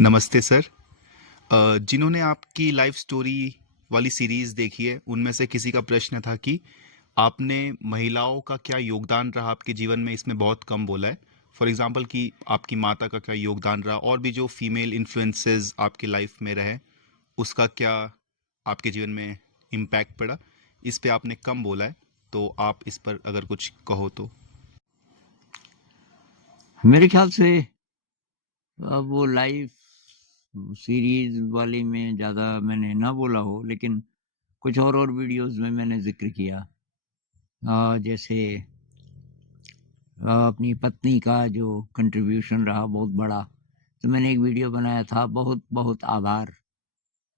नमस्ते सर। जिन्होंने आपकी लाइफ स्टोरी वाली सीरीज़ देखी है, उनमें से किसी का प्रश्न था कि आपने महिलाओं का क्या योगदान रहा आपके जीवन में, इसमें बहुत कम बोला है। फॉर एग्ज़ाम्पल कि आपकी माता का क्या योगदान रहा और भी जो फीमेल इन्फ्लुएंसेस आपकी लाइफ में रहे, उसका क्या आपके जीवन में इम्पैक्ट पड़ा। इस पे आपने कम बोला है, तो आप इस पर अगर कुछ कहो तो। मेरे ख्याल से वो लाइफ सीरीज वाली में ज़्यादा मैंने ना बोला हो, लेकिन कुछ और वीडियोस में मैंने ज़िक्र किया। जैसे अपनी पत्नी का जो कंट्रीब्यूशन रहा बहुत बड़ा, तो मैंने एक वीडियो बनाया था, बहुत बहुत आभार।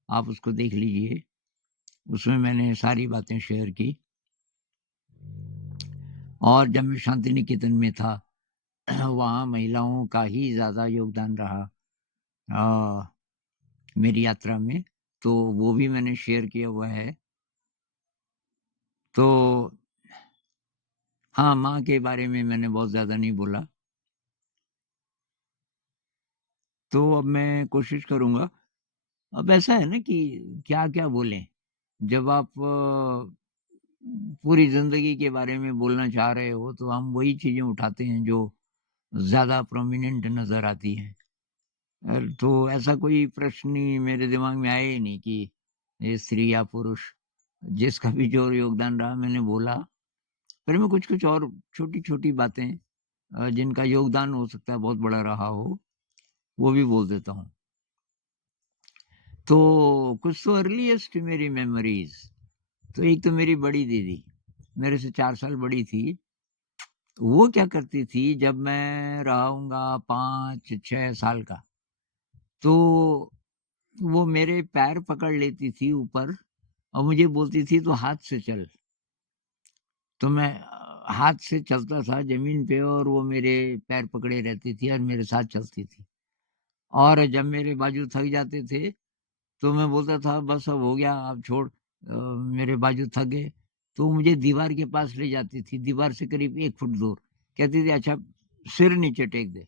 आप उसको देख लीजिए, उसमें मैंने सारी बातें शेयर की। और जब मैं शांति निकेतन में था वहाँ महिलाओं का ही ज़्यादा योगदान रहा मेरी यात्रा में, तो वो भी मैंने शेयर किया हुआ है। तो हाँ, माँ के बारे में मैंने बहुत ज़्यादा नहीं बोला। तो अब मैं कोशिश करूँगा। अब ऐसा है ना कि क्या-क्या बोलें? जब आप पूरी ज़िंदगी के बारे में बोलना चाह रहे हो, तो हम वही चीज़ें उठाते हैं जो ज़्यादा प्रोमिनेंट नज़र आती हैं। तो ऐसा कोई प्रश्न ही मेरे दिमाग में आया ही नहीं कि ये स्त्री या पुरुष, जिसका भी जो योगदान रहा मैंने बोला। फिर मैं कुछ-कुछ और छोटी-छोटी बातें जिनका योगदान हो सकता है बहुत बड़ा रहा हो, वो भी बोल देता हूँ। तो कुछ तो अर्लीएस्ट मेरी मेमोरीज़, तो एक तो मेरी बड़ी दीदी, मेरे से 4 साल बड़ी थी। वो क्या करती थी, जब मैं रहा होऊँगा 5-6 साल का, तो वो मेरे पैर पकड़ लेती थी ऊपर और मुझे बोलती थी, "तू हाथ से चल।" तो मैं हाथ से चलता था ज़मीन पे और वो मेरे पैर पकड़े रहती थी और मेरे साथ चलती थी। और जब मेरे बाजू थक जाते थे, तो मैं बोलता था, "बस अब हो गया, अब छोड़, मेरे बाजू थक गए।" तो वो मुझे दीवार के पास ले जाती थी, दीवार से करीब 1 फुट दूर। कहती थी, "अच्छा, सिर नीचे टेक दे।"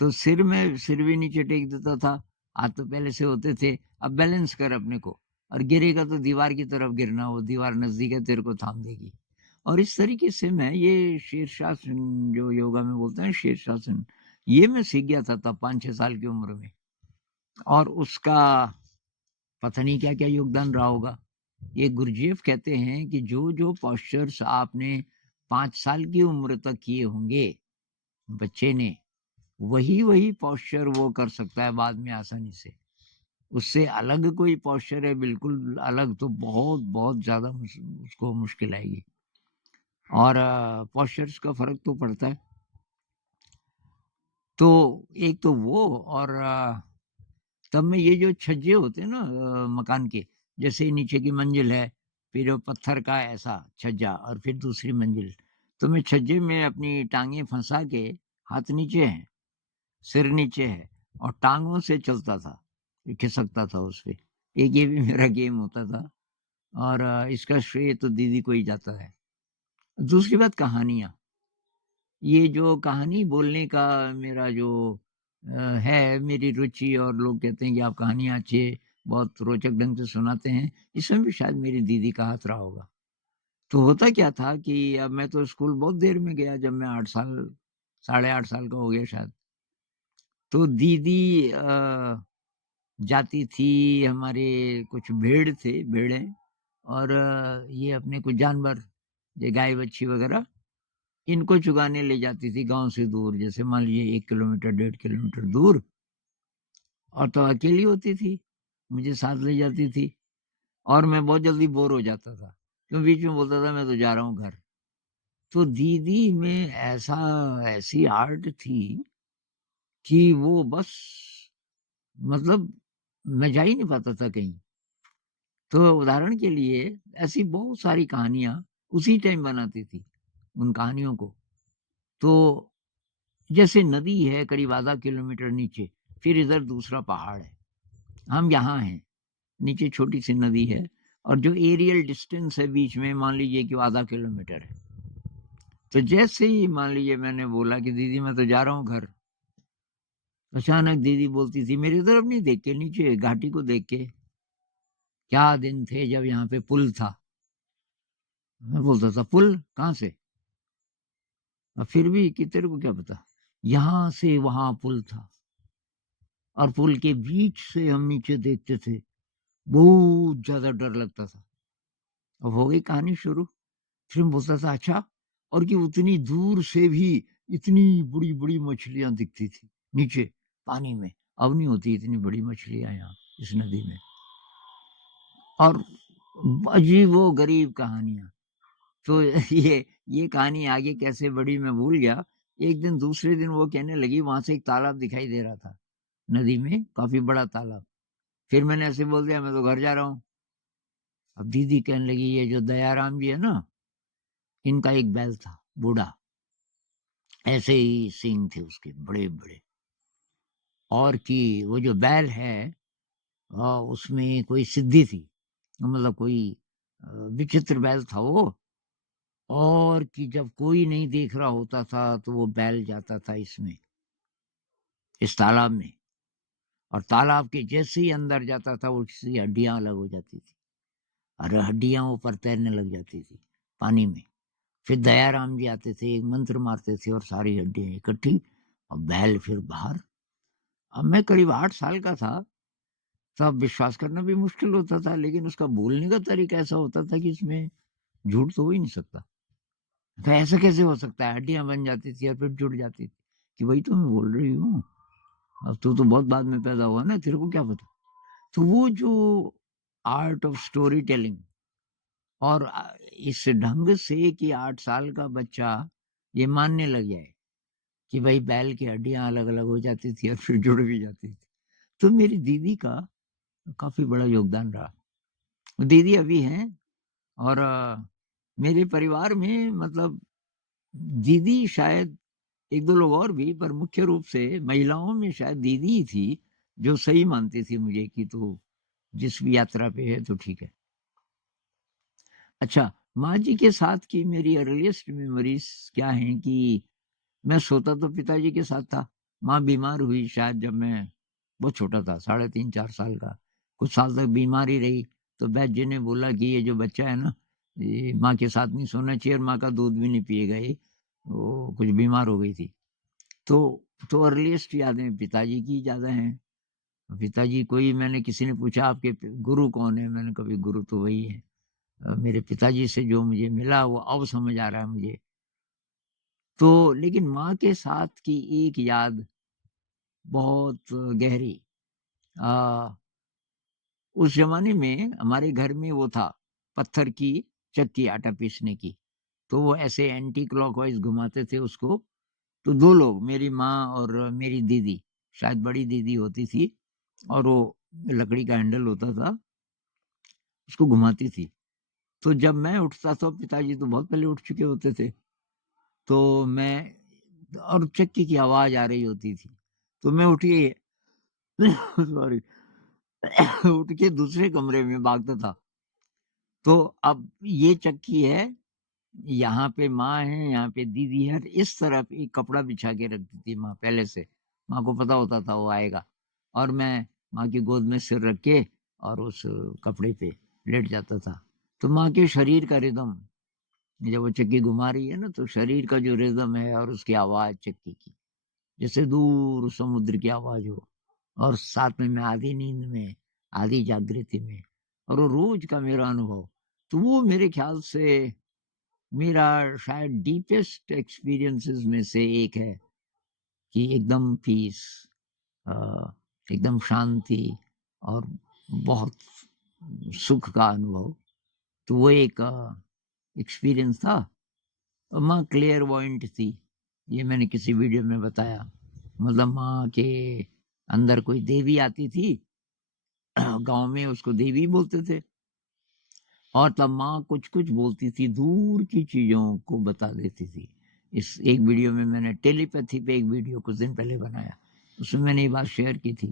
तो सिर भी नीचे टेक देता था, हाथ तो पहले से होते थे, "अब बैलेंस कर अपने को और गिरेगा तो दीवार की तरफ गिरना, वो दीवार नज़दीक है, तेरे को थाम देगी।" और इस तरीके से मैं ये शीर्षासन जो योगा में बोलते हैं शीर्षासन, ये मैं सीख गया था तब 5-6 साल की उम्र में। और उसका पता नहीं क्या-क्या योगदान रहा होगा। ये गुरुजीएफ कहते हैं कि जो-जो पोस्चर्स आपने 5 साल की उम्र तक किए होंगे, बच्चे ने, वही-वही पोस्चर वो कर सकता है बाद में आसानी से। उससे अलग कोई पोस्चर है बिल्कुल अलग, तो बहुत-बहुत ज़्यादा उसको मुश्किल आएगी। और पोस्चर्स का फ़र्क तो पड़ता है। तो एक तो वो, और तब में ये जो छज्जे होते हैं ना मकान के, जैसे नीचे की मंजिल है, फिर वो पत्थर का ऐसा छज्जा और फिर दूसरी मंजिल। तो मैं छज्जे में अपनी टाँगें फँसा के, हाथ नीचे हैं, सिर नीचे है और टाँगों से चलता था, खिसकता था उसपे। एक ये भी मेरा गेम होता था। और इसका श्रेय तो दीदी को ही जाता है। दूसरी बात, कहानियाँ। ये जो कहानी बोलने का मेरा जो है, मेरी रुचि, और लोग कहते हैं कि आप कहानियाँ अच्छी बहुत रोचक ढंग से सुनाते हैं, इसमें भी शायद मेरी दीदी का हाथ रहा होगा। तो होता क्या था कि अब मैं तो स्कूल बहुत देर में गया, जब मैं 8 साल, साढ़े 8 साल का हो गया शायद। तो दीदी जाती थी, हमारे कुछ भेड़ थे, भेड़ें, और ये अपने कुछ जानवर, ये गाय बच्छी वगैरह, इनको चुगाने ले जाती थी गाँव से दूर, जैसे मान लीजिए 1 किलोमीटर, 1.5 किलोमीटर दूर। और तो अकेली होती थी, मुझे साथ ले जाती थी और मैं बहुत जल्दी बोर हो जाता था, तो बीच में बोलता था, "मैं तो जा रहा हूँ घर।" तो दीदी में ऐसी आर्ट थी कि वो बस, मतलब मैं जा ही नहीं पाता था कहीं। तो उदाहरण के लिए ऐसी बहुत सारी कहानियाँ उसी टाइम बनाती थी, उन कहानियों को। तो जैसे नदी है करीब आधा किलोमीटर नीचे, फिर इधर दूसरा पहाड़ है, हम यहाँ हैं, नीचे छोटी-सी नदी है और जो एरियल डिस्टेंस है बीच में, मान लीजिए कि वो आधा किलोमीटर है। तो जैसे ही मान लीजिए मैंने बोला कि दीदी मैं तो जा रहा हूँ घर, अचानक दीदी बोलती थी, मेरी तरफ नहीं देख के, नीचे घाटी को देख के, क्या दिन थे जब यहाँ पे पुल था। मैं बोलता था, पुल कहाँ से? और फिर भी कि तेरे को क्या पता, यहाँ से वहां पुल था, और पुल के बीच से हम नीचे देखते थे, बहुत ज्यादा डर लगता था। अब हो गई कहानी शुरू। फिर मैं बोलता था, अच्छा, और कि उतनी दूर से भी इतनी बड़ी बड़ी मछलियां दिखती थी नीचे पानी में। अब नहीं होती इतनी बड़ी मछलियां यहाँ इस नदी में। और अजीब वो गरीब कहानियां। तो ये कहानी आगे कैसे बढ़ी मैं भूल गया। एक दिन दूसरे दिन वो कहने लगी, वहां से एक तालाब दिखाई दे रहा था नदी में, काफी बड़ा तालाब। फिर मैंने ऐसे बोल दिया, मैं तो घर जा रहा हूँ। अब दीदी कहने लगी, ये जो दयाराम जी है ना, इनका एक बैल था बूढ़ा, ऐसे ही सींग थे उसके बड़े बड़े, और कि वो जो बैल है, उसमें कोई सिद्धि थी, मतलब कोई विचित्र बैल था वो। और कि जब कोई नहीं देख रहा होता था तो वो बैल जाता था इसमें, इस तालाब में, और तालाब के जैसे ही अंदर जाता था वो उसकी हड्डियां अलग हो जाती थी, और हड्डियां ऊपर तैरने लग जाती थी पानी में। फिर दयाराम जी आते थे, एक मंत्र मारते थे और सारी हड्डियां इकट्ठी, और बैल फिर बाहर। अब मैं करीब 8 साल का था, तब विश्वास करना भी मुश्किल होता था, लेकिन उसका बोलने का तरीका ऐसा होता था कि इसमें झूठ तो हो ही नहीं सकता। तो ऐसा कैसे हो सकता है, हड्डियां बन जाती थी और फिर जुड़ जाती थी, कि वही तो मैं बोल रही हूँ, अब तू तो बहुत बाद में पैदा हुआ ना, तेरे को क्या पता। तो वो जो आर्ट ऑफ स्टोरी टेलिंग, और इस ढंग से कि 8 साल का बच्चा ये मानने लग जाए कि भाई बैल की हड्डियां अलग अलग हो जाती थी और फिर जुड़ भी जाती थी। तो मेरी दीदी का काफी बड़ा योगदान रहा। दीदी अभी हैं, और मेरे परिवार में मतलब दीदी, शायद एक दो लोग और भी, पर मुख्य रूप से महिलाओं में शायद दीदी ही थी जो सही मानती थी मुझे कि तू जिस भी यात्रा पे है तो ठीक है। अच्छा, माँ जी के साथ की मेरी अर्लीस्ट मेमोरीज क्या है कि मैं सोता तो पिताजी के साथ था। माँ बीमार हुई शायद जब मैं बहुत छोटा था, 3.5 4 साल का, कुछ साल तक बीमार ही रही। तो वैद्य जी ने बोला कि ये जो बच्चा है ना, ये माँ के साथ नहीं सोना चाहिए, और माँ का दूध भी नहीं पिएगा, ये वो कुछ बीमार हो गई थी। तो अर्लीस्ट यादें पिताजी की ज्यादा हैं। पिताजी कोई, मैंने किसी ने पूछा आपके गुरु कौन है, मैंने कभी गुरु तो वही है। मेरे पिताजी से जो मुझे मिला वो अब समझ आ रहा है मुझे। तो लेकिन माँ के साथ की एक याद बहुत गहरी। आ, उस जमाने में हमारे घर में वो था, पत्थर की चक्की आटा पीसने की। तो वो ऐसे एंटी क्लॉकवाइज घुमाते थे उसको। तो दो लोग, मेरी माँ और मेरी दीदी, शायद बड़ी दीदी होती थी, और वो लकड़ी का हैंडल होता था, उसको घुमाती थी। तो जब मैं उठता था, पिताजी तो बहुत पहले उठ चुके होते थे, तो मैं, और चक्की की आवाज आ रही होती थी, तो मैं उठ के सॉरी उठ के दूसरे कमरे में भागता था। तो अब ये चक्की है, यहाँ पे माँ है, यहाँ पे दीदी है, इस तरफ एक कपड़ा बिछा के रखती थी माँ पहले से। माँ को पता होता था वो आएगा, और मैं माँ की गोद में सिर रख के और उस कपड़े पे लेट जाता था। तो माँ के शरीर का रिदम, जब वो चक्की घुमा रही है ना, तो शरीर का जो रिदम है और उसकी आवाज चक्की की, जैसे दूर समुद्र की आवाज हो, और साथ में मैं आधी नींद में, आधी जागृति में, और वो रोज का मेरा अनुभव। तो वो मेरे ख्याल से मेरा शायद डीपेस्ट एक्सपीरियंसेस में से एक है, कि एकदम पीस, एकदम शांति, और बहुत सुख का अनुभव। तो वो एक एक्सपीरियंस था। और माँ क्लियर वॉइंट थी, ये मैंने किसी वीडियो में बताया। मतलब माँ के अंदर कोई देवी आती थी, गांव में उसको देवी बोलते थे, और तब माँ कुछ कुछ बोलती थी, दूर की चीजों को बता देती थी। इस एक वीडियो में, मैंने टेलीपैथी पे एक वीडियो कुछ दिन पहले बनाया, उसमें मैंने ये बात शेयर की थी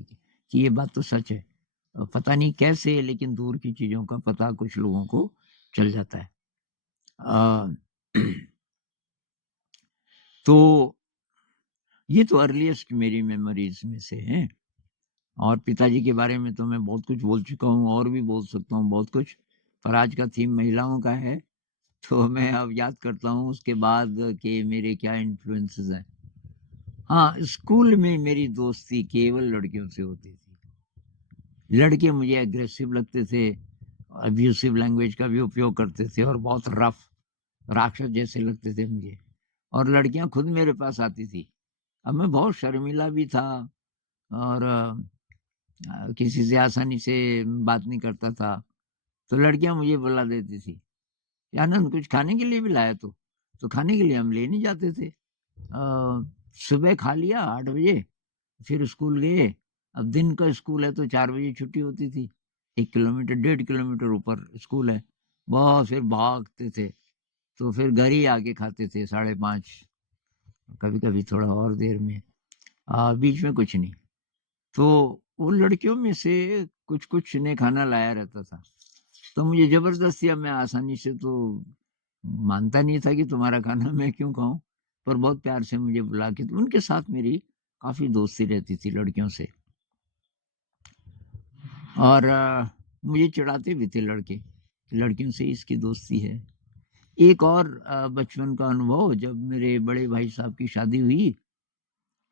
कि ये बात तो सच है। पता नहीं कैसे, लेकिन दूर की चीजों का पता कुछ लोगों को चल जाता है। अ, तो ये तो अर्लीएस्ट मेरी मेमोरीज़ में से हैं। और पिताजी के बारे में तो मैं बहुत कुछ बोल चुका हूँ और भी बोल सकता हूँ बहुत कुछ। पर आज का थीम महिलाओं का है, तो मैं अब याद करता हूँ उसके बाद कि मेरे क्या इन्फ्लुएंसेस हैं। हाँ, स्कूल में मेरी दोस्ती केवल लड़कियों से होती थी। लड़के मुझे एग्रेसिव लगते थे, अब्यूसिव लैंग्वेज का भी उपयोग करते थे और बहुत रफ़, राक्षस जैसे लगते थे मुझे। और लड़कियाँ खुद मेरे पास आती थी। अब मैं बहुत शर्मीला भी था और किसी से आसानी से बात नहीं करता था। तो लड़कियाँ मुझे बुला देती थी, "कि आनंद कुछ खाने के लिए भी लाया तू?" तो खाने के लिए हम लेने जाते थे। सुबह खा लिया 8 बजे, फिर स्कूल गए। अब दिन का स्कूल है तो 4 बजे छुट्टी होती थी। 1 किलोमीटर, 1.5 किलोमीटर ऊपर स्कूल है। बहुत फिर भागते थे, तो फिर घर ही आके खाते थे 5:30, कभी-कभी थोड़ा और देर में। बीच में कुछ नहीं। तो उन लड़कियों में से कुछ-कुछ ने खाना लाया रहता था। तो मुझे ज़बरदस्ती, अब मैं आसानी से तो मानता नहीं था कि तुम्हारा खाना मैं क्यों खाऊँ? पर बहुत प्यार से मुझे बुला के, तो उनके साथ मेरी काफ़ी दोस्ती रहती थी लड़कियों से। और मुझे चिढ़ाते भी थे लड़के, कि लड़कियों से इसकी दोस्ती है। एक और बचपन का अनुभव, जब मेरे बड़े भाई साहब की शादी हुई,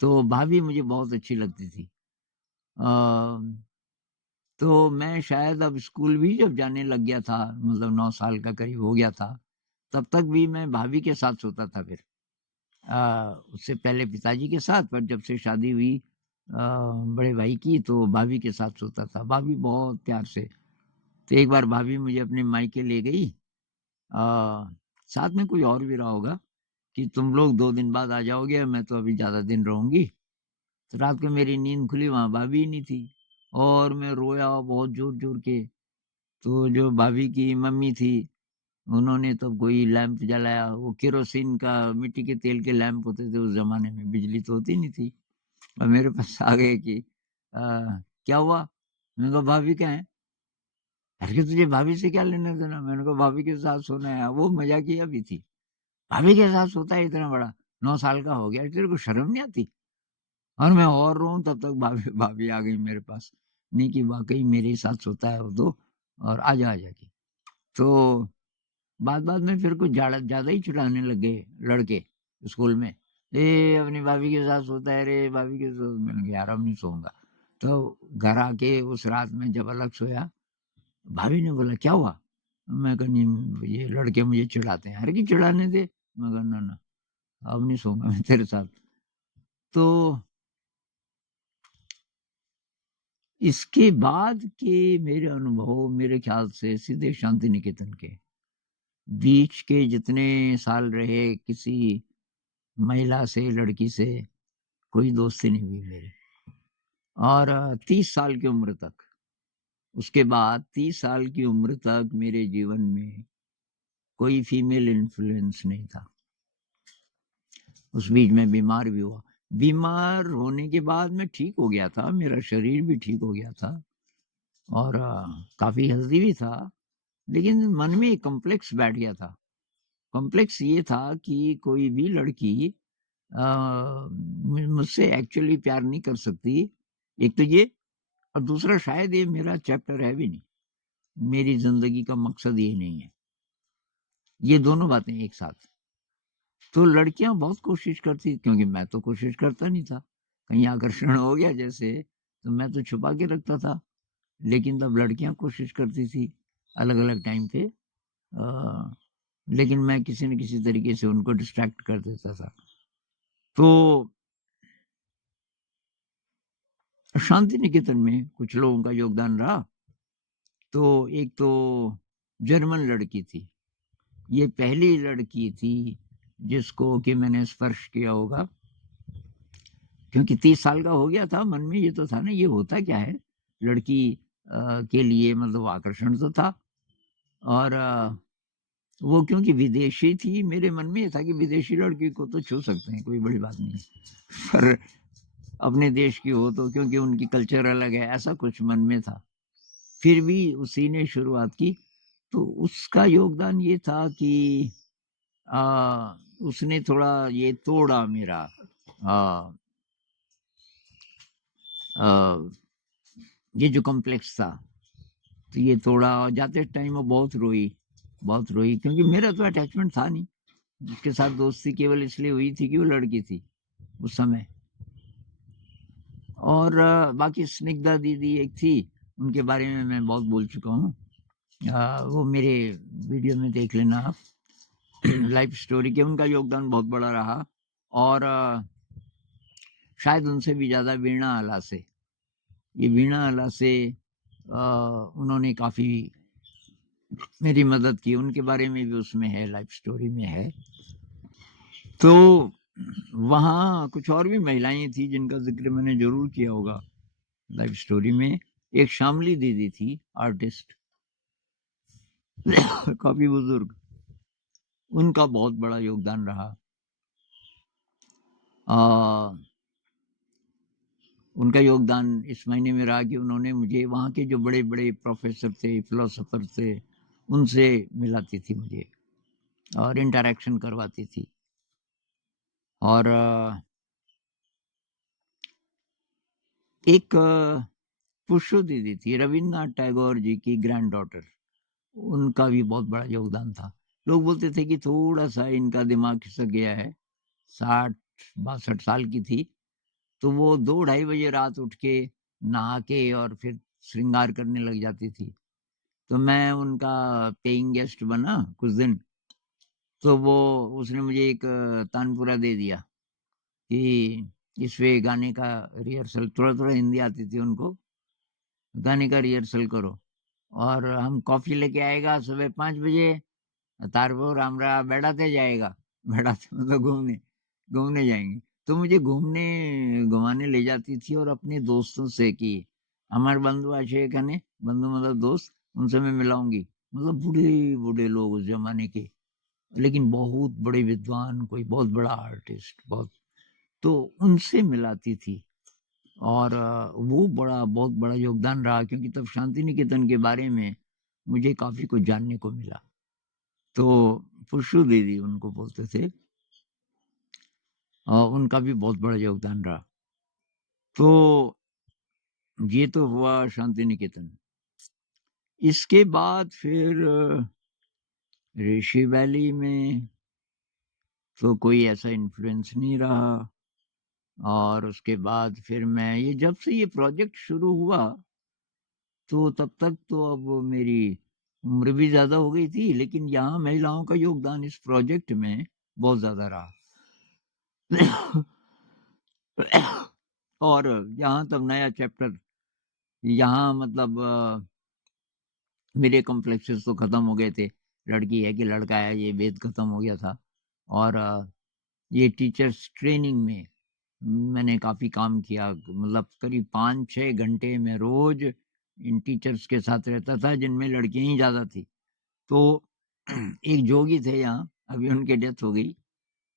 तो भाभी मुझे बहुत अच्छी लगती थी। अ तो मैं शायद अब स्कूल भी जब जाने लग गया था, मतलब 9 साल का करीब हो गया था, तब तक भी मैं भाभी के साथ सोता था फिर। उससे पहले पिताजी के साथ, पर जब से शादी हुई बड़े भाई की, तो भाभी के साथ सोता था। भाभी बहुत प्यार से। तो एक बार भाभी मुझे अपने मायके ले गई। साथ में कोई और भी रहा होगा, कि तुम लोग 2 दिन बाद आ जाओगे, मैं तो अभी ज़्यादा दिन रहूँगी। तो रात को मेरी नींद खुली, वहाँ भाभी ही नहीं थी और मैं रोया बहुत ज़ोर-ज़ोर के। तो जो भाभी की मम्मी थी, उन्होंने तो कोई लैंप जलाया, वो केरोसिन का, मिट्टी के तेल के लैंप होते थे उस ज़माने में, बिजली तो होती नहीं थी। और मेरे पास आ गए कि क्या हुआ? मैंने कहा भाभी कहाँ है? अरे तुझे भाभी से क्या लेना-देना? मैंने कहा भाभी के साथ सोना है। वो मज़ाकिया भी थी। भाभी के साथ सोता है इतना बड़ा, 9 साल का हो गया, तेरे को शर्म नहीं आती? और मैं और रोऊँ तब तक भाभी भाभी आ गई मेरे पास। नहीं कि वाक़ई मेरे ही साथ सोता है वो तो, और आजा, आजा की। तो बाद-बाद में फिर कुछ ज़्यादा ही चिढ़ाने लग गए लड़के स्कूल में। "ए अपनी भाभी के साथ सोता है रे, भाभी के साथ।" मैंने कहा यार अब नहीं सोऊँगा। तो घर आके उस रात में जब अलग सोया, भाभी ने बोला क्या हुआ? मैं कहा नहीं, ये लड़के मुझे चिढ़ाते हैं। अरे कि चिढ़ाने दे। मैं कहा ना, ना अब नहीं सोऊँगा मैं तेरे साथ। तो इसके बाद के मेरे अनुभव मेरे ख़्याल से सीधे शांति निकेतन के। बीच के जितने साल रहे, किसी महिला से, लड़की से कोई दोस्ती नहीं हुई मेरी। और 30 साल की उम्र तक, उसके बाद 30 साल की उम्र तक मेरे जीवन में कोई फीमेल इन्फ्लुएंस नहीं था। उस बीच में बीमार भी हुआ। बीमार होने के बाद मैं ठीक हो गया था, मेरा शरीर भी ठीक हो गया था और काफ़ी हेल्दी भी था, लेकिन मन में एक कॉम्प्लेक्स बैठ गया था। कॉम्प्लेक्स ये था कि कोई भी लड़की मुझसे एक्चुअली प्यार नहीं कर सकती। एक तो ये, और दूसरा शायद ये मेरा चैप्टर है भी नहीं। मेरी ज़िंदगी का मकसद ये नहीं है। ये दोनों बातें एक साथ। तो लड़कियाँ बहुत कोशिश करती, क्योंकि मैं तो कोशिश करता नहीं था। कहीं आकर्षण हो गया जैसे, तो मैं तो छुपा के रखता था। लेकिन तब लड़कियाँ कोशिश करती थी अलग-अलग टाइम पे, लेकिन मैं किसी न किसी तरीके से उनको डिस्ट्रैक्ट कर देता था। तो शांति निकेतन में कुछ लोगों का योगदान रहा। तो एक तो जर्मन लड़की थी। ये पहली लड़की थी जिसको कि मैंने स्पर्श किया होगा, क्योंकि 30 साल का हो गया था, मन में ये तो था ना, ये होता क्या है? लड़की के लिए मतलब आकर्षण तो था। और वो क्योंकि विदेशी थी, मेरे मन में ये था कि विदेशी लड़की को तो छू सकते हैं, कोई बड़ी बात नहीं है। पर अपने देश की हो तो, क्योंकि उनकी कल्चर अलग है, ऐसा कुछ मन में था। फिर भी उसी ने शुरुआत की, तो उसका योगदान ये था कि उसने थोड़ा ये तोड़ा मेरा अ, ये जो कॉम्प्लेक्स था, तो ये तोड़ा और जाते टाइम वो बहुत रोई क्योंकि मेरा तो अटैचमेंट था नहीं। उसके साथ दोस्ती केवल इसलिए हुई थी कि वो लड़की थी उस समय। और बाकी स्निग्धा दीदी एक थी, उनके बारे में मैं बहुत बोल चुका हूँ। वो मेरे वीडियो में देख लेना आप। लाइफ स्टोरी के उनका योगदान बहुत बड़ा रहा और शायद उनसे भी ज़्यादा वीणा आला से। ये वीणा आला से उन्होंने काफ़ी मेरी मदद की, उनके बारे में भी उसमें है, लाइफ स्टोरी में है। तो वहाँ कुछ और भी महिलाएं थी जिनका जिक्र मैंने जरूर किया होगा लाइफ स्टोरी में। एक शामली दीदी थी, आर्टिस्ट, काफी बुजुर्ग, उनका बहुत बड़ा योगदान रहा। उनका योगदान इस महीने में रहा कि उन्होंने मुझे वहाँ के जो बड़े बड़े प्रोफेसर थे, फिलोसोफर थे, उनसे मिलाती थी मुझे और इंटरेक्शन करवाती थी। और एक पुष्पा दीदी थी, रविन्द्रनाथ टैगोर जी की ग्रैंड डॉटर, उनका भी बहुत बड़ा योगदान था। लोग बोलते थे कि थोड़ा सा इनका दिमाग खिसक गया है। 60-62 साल की थी, तो वो 2-2:30 बजे रात उठ के नहा के और फिर श्रृंगार करने लग जाती थी। तो मैं उनका पेइंग गेस्ट बना कुछ दिन, तो वो उसने मुझे एक तानपुरा दे दिया कि इस पे गाने का रिहर्सल, थोड़ा-थोड़ा हिंदी आती थी उनको, गाने का रिहर्सल करो। और हम कॉफ़ी लेके आएगा सुबह 5 बजे, तारपुर हमरा बेड़ाते जाएगा। बेड़ाते मतलब घूमने, घूमने जाएँगे। तो मुझे घुमाने ले जाती थी और अपने दोस्तों से कि আমার বন্ধু আছে এখানে, बंधु मतलब दोस्त, उनसे मैं मिलाऊँगी। मतलब बूढ़े-बूढ़े लोग उस ज़माने के, लेकिन बहुत बड़े विद्वान, कोई बहुत बड़ा आर्टिस्ट, बहुत, तो उनसे मिलाती थी। और वो बहुत बड़ा योगदान रहा क्योंकि तब शांति निकेतन के बारे में मुझे काफ़ी कुछ जानने को मिला। तो पुष्पा दीदी उनको बोलते थे, उनका भी बहुत बड़ा योगदान रहा। तो ये तो हुआ शांति निकेतन। इसके बाद फिर ऋषि वैली में तो कोई ऐसा इन्फ्लुएंस नहीं रहा। और उसके बाद फिर मैं ये जब से ये प्रोजेक्ट शुरू हुआ, तो तब तक तो अब मेरी उम्र भी ज़्यादा हो गई थी, लेकिन यहाँ महिलाओं का योगदान इस प्रोजेक्ट में बहुत ज़्यादा रहा। और यहाँ तब नया चैप्टर, यहाँ मतलब मेरे कॉम्प्लेक्सेस तो खत्म हो गए थे। लड़की है कि लड़का है, ये भेद खत्म हो गया था। और ये टीचर्स ट्रेनिंग में मैंने काफ़ी काम किया। मतलब करीब 5-6 घंटे मैं रोज़ इन टीचर्स के साथ रहता था, जिनमें लड़कियाँ ही ज़्यादा थी। तो एक जोगी थे यहाँ, अभी उनकी डेथ हो गई,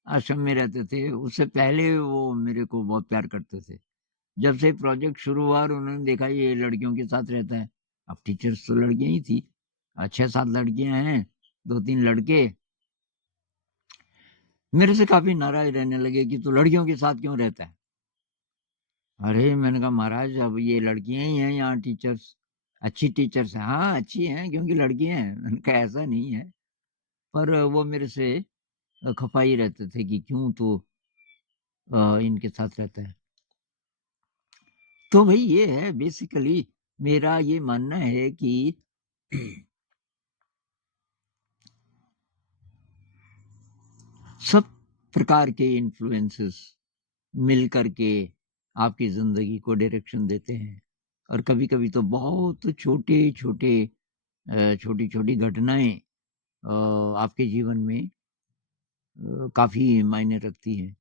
आश्रम में रहते थे। उससे पहले वो मेरे को बहुत प्यार करते थे। जब से प्रोजेक्ट शुरू हुआ और उन्होंने देखा ये लड़कियों के साथ रहता है, अब टीचर्स तो लड़कियां ही थी, 6-7 लड़कियां हैं, 2-3 लड़के, मेरे से काफी नाराज रहने लगे कि तू लड़कियों के साथ क्यों रहता है। अरे मैंने कहा महाराज अब ये लड़कियां ही हैं यहाँ टीचर्स, अच्छी टीचर्स हैं। हाँ अच्छी हैं क्योंकि लड़कियां हैं। मैंने कहा ऐसा नहीं है, पर वो मेरे से खफा ही रहते थे कि क्यों तू इनके साथ रहता है। तो भाई ये है बेसिकली, मेरा ये मानना है कि सब प्रकार के इन्फ्लुएंसेस मिल करके आपकी ज़िंदगी को डायरेक्शन देते हैं। और कभी-कभी तो बहुत छोटे-छोटे छोटी-छोटी घटनाएँ आपके जीवन में काफ़ी मायने रखती हैं।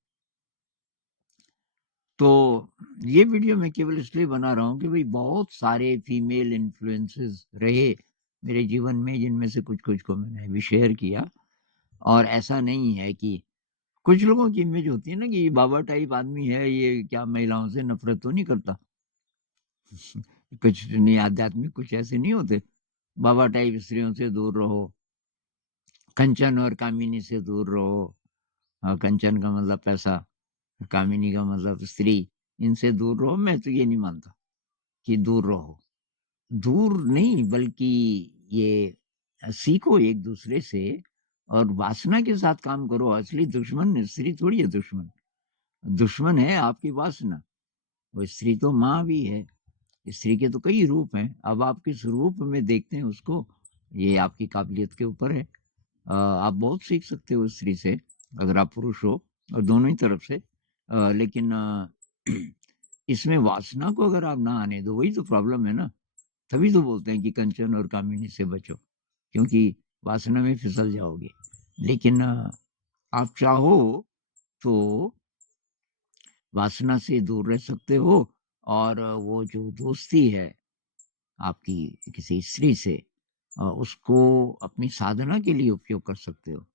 तो ये वीडियो मैं केवल इसलिए बना रहा हूँ कि भई बहुत सारे फीमेल इन्फ्लुएंसेस रहे मेरे जीवन में, जिनमें से कुछ-कुछ को मैंने अभी शेयर किया। और ऐसा नहीं है कि कुछ लोगों की इमेज होती है ना कि ये बाबा टाइप आदमी है, ये क्या महिलाओं से नफ़रत तो नहीं करता? कुछ नहीं, आध्यात्मिक कुछ ऐसे नहीं होते? बाबा टाइप स्त्रियों से दूर रहो, कंचन और कामिनी से दूर रहो। कंचन का मतलब पैसा, कामिनी का मतलब स्त्री। इनसे दूर रहो। मैं तो ये नहीं मानता कि दूर रहो। दूर नहीं बल्कि ये सीखो एक-दूसरे से और वासना के साथ काम करो। असली दुश्मन स्त्री थोड़ी है दुश्मन। दुश्मन है आपकी वासना। वो स्त्री तो माँ भी है। स्त्री के तो कई रूप हैं। अब आप किस रूप में देखते हैं उसको, ये आपकी काबिलियत के ऊपर है। आप बहुत सीख सकते हो स्त्री से, अगर आप पुरुष हो और दोनों ही तरफ से। लेकिन इसमें वासना को अगर आप ना आने दो, वही तो प्रॉब्लम है ना। तभी तो बोलते हैं कि कंचन और कामिनी से बचो, क्योंकि वासना में फिसल जाओगे। लेकिन आप चाहो तो वासना से दूर रह सकते हो और वो जो दोस्ती है आपकी किसी स्त्री से उसको अपनी साधना के लिए उपयोग कर सकते हो।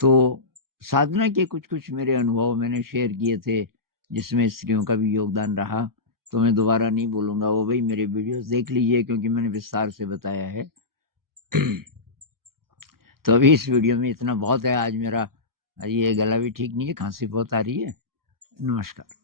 तो साधना के कुछ-कुछ मेरे अनुभव मैंने शेयर किए थे, जिसमें स्त्रियों का भी योगदान रहा। तो मैं दोबारा नहीं बोलूँगा, वो वही मेरे वीडियोज़ देख लीजिए क्योंकि मैंने विस्तार से बताया है। तो अभी इस वीडियो में इतना बहुत है। आज मेरा ये गला भी ठीक नहीं है, खाँसी बहुत आ रही है। नमस्कार।